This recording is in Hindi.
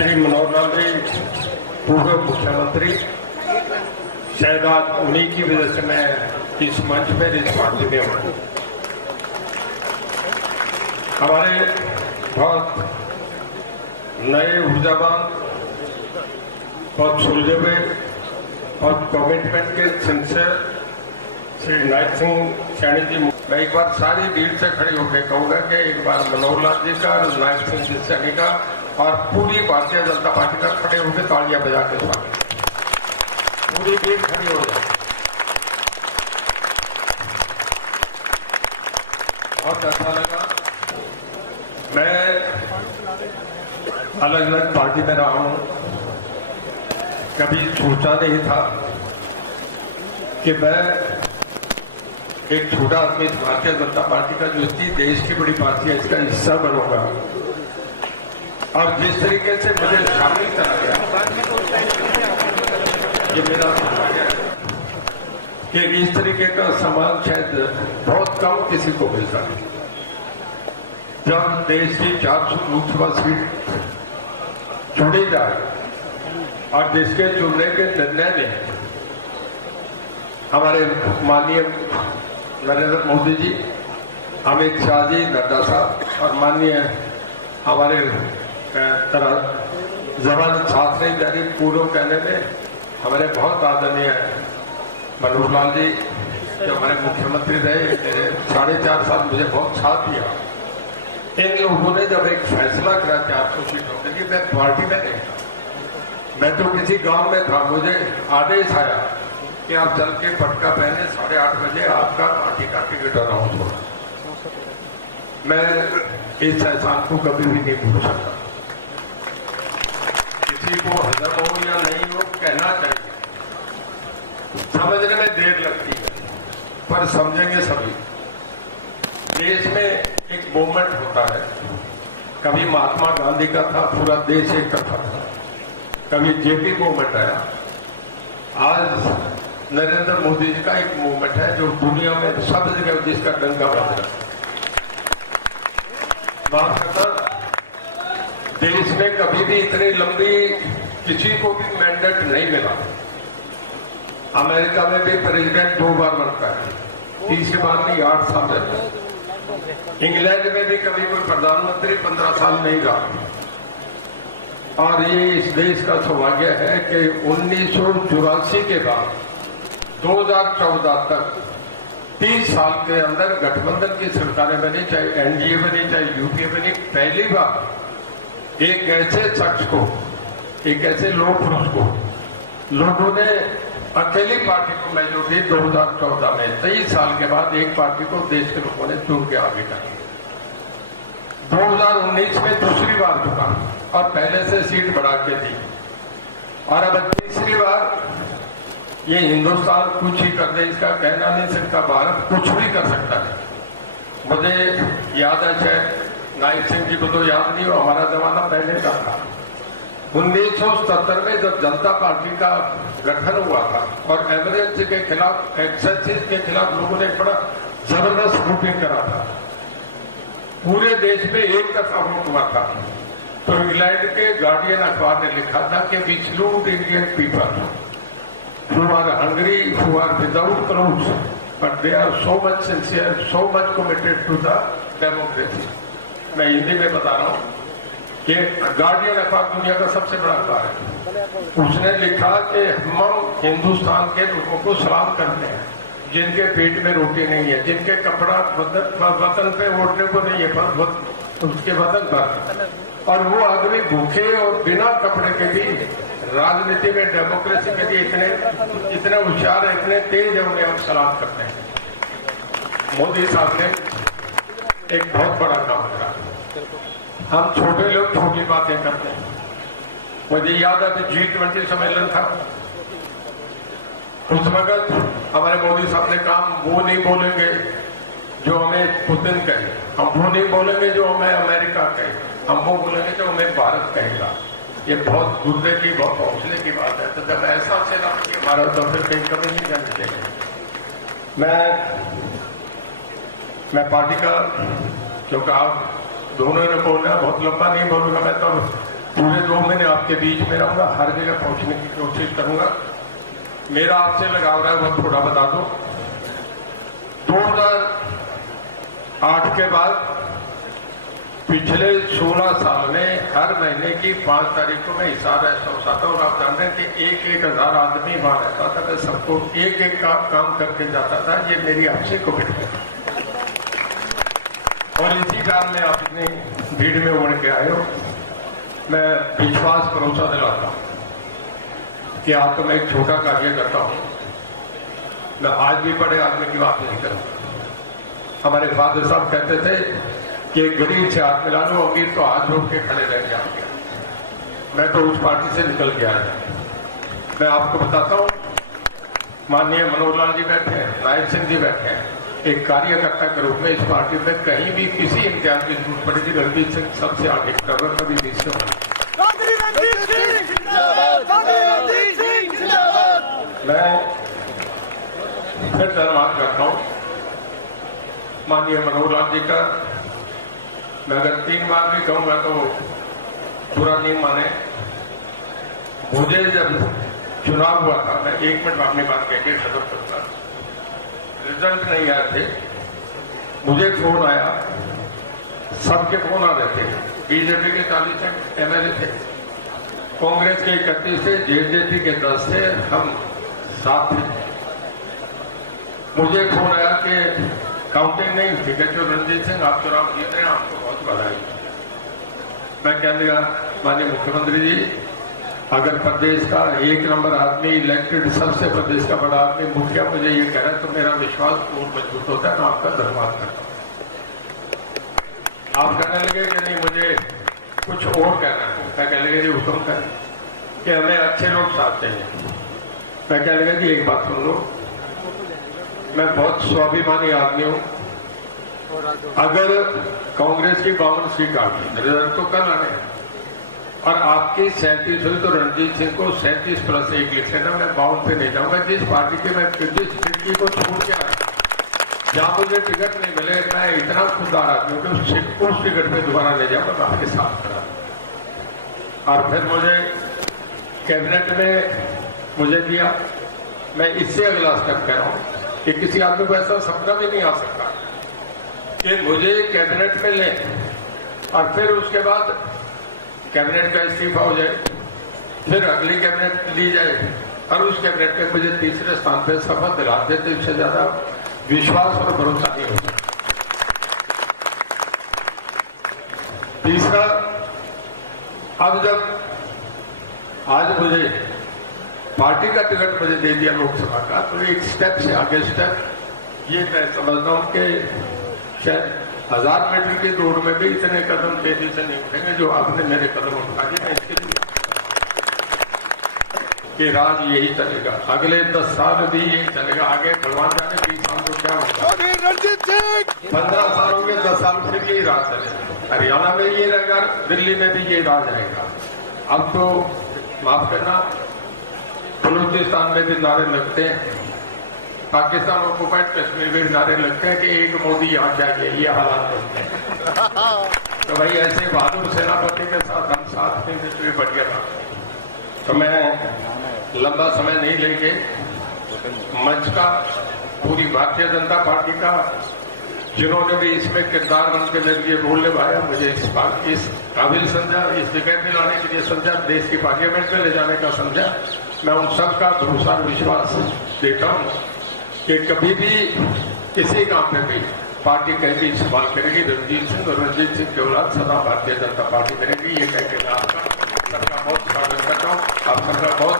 श्री मनोहर लाल जी पूर्व मुख्यमंत्री, शायद आज उन्हीं की वजह से मैं इस मंच पर इस पार्टी में हूँ। हमारे बहुत नए ऊर्जावान, बहुत सुलझे हुए और कमिटमेंट के सिंसियर श्री नायक सिंह सैनी जी, मैं एक बार सारी भीड़ से खड़ी होकर कहूंगा कि एक बार मनोहर लाल जी का, नायक सिंह सैनी का और पूरी भारतीय जनता पार्टी का खड़े होकर तालियां बजा के स्वागत। पूरी भीड़ खड़ी हो जाए। बहुत अच्छा लगा। मैं अलग अलग पार्टी में रहा हूं, कभी सोचा नहीं था कि मैं एक छोटा आदमी भारतीय जनता पार्टी का, जो इतनी देश की बड़ी पार्टी है, इसका हिस्सा बनूंगा। और जिस तरीके से मुझे शामिल करा गया, ये मेरा सौभाग्य है कि इस तरीके का सम्मान शायद बहुत कम किसी को मिलता है। जब देश की 400 लोकसभा सीट चुनी जाए और जिसके चुनने के निर्णय में हमारे माननीय नरेंद्र मोदी जी, अमित शाह जी, नड्डा साहब और माननीय हमारे जवान छात्र जारी पूर्व कहने में हमारे बहुत आदरणीय मनोहर लाल जी, जो हमारे मुख्यमंत्री रहे, मेरे 4.5 साल मुझे बहुत साथ दिया। इन लोगों ने जब एक फैसला करा 400 सीटों के लिए, मैं पार्टी में नहीं था, मैं तो किसी गांव में था। मुझे आदेश आया कि आप चल के पटका पहने 8:30 बजे आपका पार्टी का टिकट अनाउंस होगा। मैं इस एहसान को कभी भी नहीं भूल सकता। किसी को हजम हो या नहीं हो, कहना चाहिए। समझने में देर लगती है, पर समझेंगे सभी। देश में एक मूवमेंट होता है, कभी महात्मा गांधी का था, पूरा देश इकट्ठा था, कभी जेपी मूवमेंट आया, आज नरेंद्र मोदी जी का एक मूवमेंट है जो दुनिया में सब जगह जिसका डंका बज रहा है। बात करता, देश में कभी भी इतनी लंबी किसी को भी मैंडेट नहीं मिला। अमेरिका में भी प्रेसिडेंट 2 बार बनता है, तीसरी बार नहीं 8 साल रहता है। इंग्लैंड में भी कभी कोई प्रधानमंत्री 15 साल नहीं रहा। और ये इस देश का सौभाग्य है कि 1984 के बाद 2014 तक 30 साल के अंदर गठबंधन की सरकारें बनी, चाहे एनडीए बनी, चाहे यूपीए बनी। पहली बार एक ऐसे शख्स को, एक ऐसे लोक पुरुष को लोगों ने अकेली पार्टी को मेजोरिटी 2014 में 23 साल के बाद एक पार्टी को देश के लोगों ने चुन के आगे कर 2019 में दूसरी बार चुका और पहले से सीट बढ़ा के दी। और अब तीसरी बार ये हिंदुस्तान कुछ ही कर दे, इसका कहना नहीं सकता। भारत कुछ भी कर सकता है। मुझे याद है, शायद नायक सिंह जी को तो याद नहीं हो, हमारा जमाना पहले का था। 1977 में जब जनता पार्टी का गठन हुआ था और एमरजेंसी के खिलाफ, एक्सेसिस के खिलाफ लोगों ने बड़ा जबरदस्त वोटिंग करा था। पूरे देश में एक तरफा वोट हुआ था। तो इंग्लैंड के गार्डियन अखबार ने लिखा था कि we salute Indian people who are hungry, who are without clothes, but they are so much sincere, so much committed to the democracy. मैं हिंदी में बता रहा हूँ कि गार्डियन अखबार दुनिया का सबसे बड़ा अखबार है। उसने लिखा कि हम हिंदुस्तान के लोगों को सलाम करते हैं, जिनके पेट में रोटी नहीं है, जिनके कपड़ा वतन पे ओढ़ने को नहीं है, पर उसके वतन पर, और वो आदमी भूखे और बिना कपड़े के भी राजनीति में, डेमोक्रेसी के लिए इतने होशियार है, इतने तेज है, उन्हें हम सलाम करते हैं। मोदी साहब ने एक बहुत बड़ा काम करा। हम छोटे लोग छोटी बातें करते हैं। मुझे याद है कि G20 सम्मेलन था, उस वक्त हमारे मोदी साहब ने कहा, वो नहीं बोलेंगे जो हमें पुतिन कहे, हम वो नहीं बोलेंगे जो हमें अमेरिका कहे, हम वो बोलेंगे जो हमें भारत कहेगा। ये बहुत गुर्दे की, बहुत हौसले की बात है। तो जब ऐसा से हमारा, तो फिर कहीं कभी नहीं जाने देंगे। मैं पार्टी का, क्योंकि आप दोनों ने बोलना, बहुत लंबा नहीं बोलूंगा मैं, तो पूरे 2 महीने आपके बीच में रहूंगा, हर जगह पहुंचने की कोशिश करूंगा। मेरा आपसे लगाव रहा है वो थोड़ा बता दो। 2008 के बाद पिछले 16 साल में हर महीने की 5 तारीख को मैं हिसाब ऐसा उठाता हूँ। आप जानते हैं कि 1,000 आदमी वहां रहता था, मैं सबको एक काम करके जाता था। ये मेरी आपसे कमिटमेंट है और इसी कारण में आप इतनी भीड़ में उमड़ के आए हो। मैं विश्वास भरोसा दिलाता हूं कि आप तो मैं एक छोटा कार्य करता हूं। मैं आज भी बड़े आदमी की बात नहीं करूंगा। हमारे फादर साहब कहते थे कि गरीब से हाथ मिला लो, अमीर तो हाथ जोड़ के खड़े रह जाएंगे। मैं तो उस पार्टी से निकल के आया। मैं आपको बताता हूं, माननीय मनोहर लाल जी बैठे हैं, नायब सिंह जी बैठे हैं। एक कार्यकर्ता के रूप में इस पार्टी में कहीं भी किसी इम्तियाज की जरूरत पड़ेगी, रणजीत सिंह सबसे आगे कर कभी भी से मैं फिर धन्यवाद करता हूं माननीय मनोहर लाल जी का। मैं अगर 3 बार भी कहूंगा तो पूरा नहीं माने। मुझे जब चुनाव हुआ था, मैं 1 मिनट अपनी बात कहकर खत्म करता, रिजल्ट नहीं आए थे, मुझे फोन आया, सबके फोन आ रहे थे। बीजेपी के 40 MLA थे, कांग्रेस के 31 थे, जेजेपी के 10 थे, हम 7 थे। मुझे फोन आया कि काउंटिंग नहीं हुई है, जो रणजीत सिंह आप चुनाव जीत रहे हैं, आपको बहुत बधाई। मैं कहने लगा माननीय मुख्यमंत्री जी, अगर प्रदेश का 1 नंबर आदमी इलेक्टेड, सबसे प्रदेश का बड़ा आदमी मुखिया मुझे ये कह रहा है तो मेरा विश्वास और मजबूत होता है। मैं आपका धन्यवाद करता हूं। आप कहने लगे कि नहीं मुझे कुछ और कहना है। मैं कहने लगे जी हुक्म करें कि हमें अच्छे लोग साथ चाहिए। मैं कहने लगा जी एक बात सुन लो, मैं बहुत स्वाभिमानी आदमी हूं। अगर कांग्रेस की 52 सीट आ गई, रिजल्ट तो कल आने और आपकी 37 हुई तो रणजीत सिंह को 37+1 लिख लेना। मैं 52 पे नहीं जाऊंगा। जिस पार्टी की मैं जिस खिड़की को छोड़ के आया, जहां मुझे टिकट नहीं मिले, मैं इतना खुददार आदमी हूं कि उस टिकट पे दोबारा ले जाऊंगा, मैं आपके साथ खड़ा। और फिर मुझे कैबिनेट में मुझे दिया। मैं इससे अगला स्टेप कह रहा हूं कि किसी आदमी को ऐसा सपना भी नहीं आ सकता कि मुझे कैबिनेट में ले और फिर उसके बाद कैबिनेट का इस्तीफा हो जाए, फिर अगली कैबिनेट ली जाए और उस कैबिनेट में मुझे तीसरे स्थान पर शपथ दिलाते थे। इससे ज्यादा विश्वास और भरोसा नहीं हो सकता। तीसरा, अब जब आज मुझे पार्टी का टिकट मुझे दे दिया लोकसभा का, तो एक स्टेप से आगे स्टेप ये मैं समझता हूं कि शायद 1000 मीटर की दौड़ में भी इतने कदम तेजी से नहीं उठेंगे जो आपने मेरे कदम उठा दिए। मैं इसके लिए कि राज यही चलेगा, अगले 10 साल भी यही चलेगा। आगे भगवान जाने 20 साल को क्या होगा, 15 साल होंगे, 10 साल फिर यही राज चलेगा। हरियाणा में ये रहेगा, दिल्ली में भी ये राज रहेगा। अब तो माफ करना, बलूचिस्तान में भी नारे लगते हैं, पाकिस्तान ऑक्युपाइड कश्मीर में नारे लगते हैं कि एक मोदी यहाँ चाहिए, ये हालात होते हैं। तो भाई ऐसे बहादुर सेनापति के साथ हम साथ में भी बढ़िया था। तो मैं लंबा समय नहीं लेके मंच का, पूरी भारतीय जनता पार्टी का, जिन्होंने भी इसमें किरदार बन के मेरे लिए रोल निभाया, मुझे इस काबिल समझा, इस जगह में लाने के लिए समझा, देश की पार्लियामेंट में ले जाने का समझा, मैं उन सबका भरोसा विश्वास देता हूं कि कभी भी किसी काम में भी पार्टी कहीं भी इस्तेमाल करेगी, रणजीत सिंह और रणजीत सिंह के औलाद सदा भारतीय जनता पार्टी करेगी। ये कहकर मैं आपका सबका बहुत स्वागत करता हूँ। आप सबका बहुत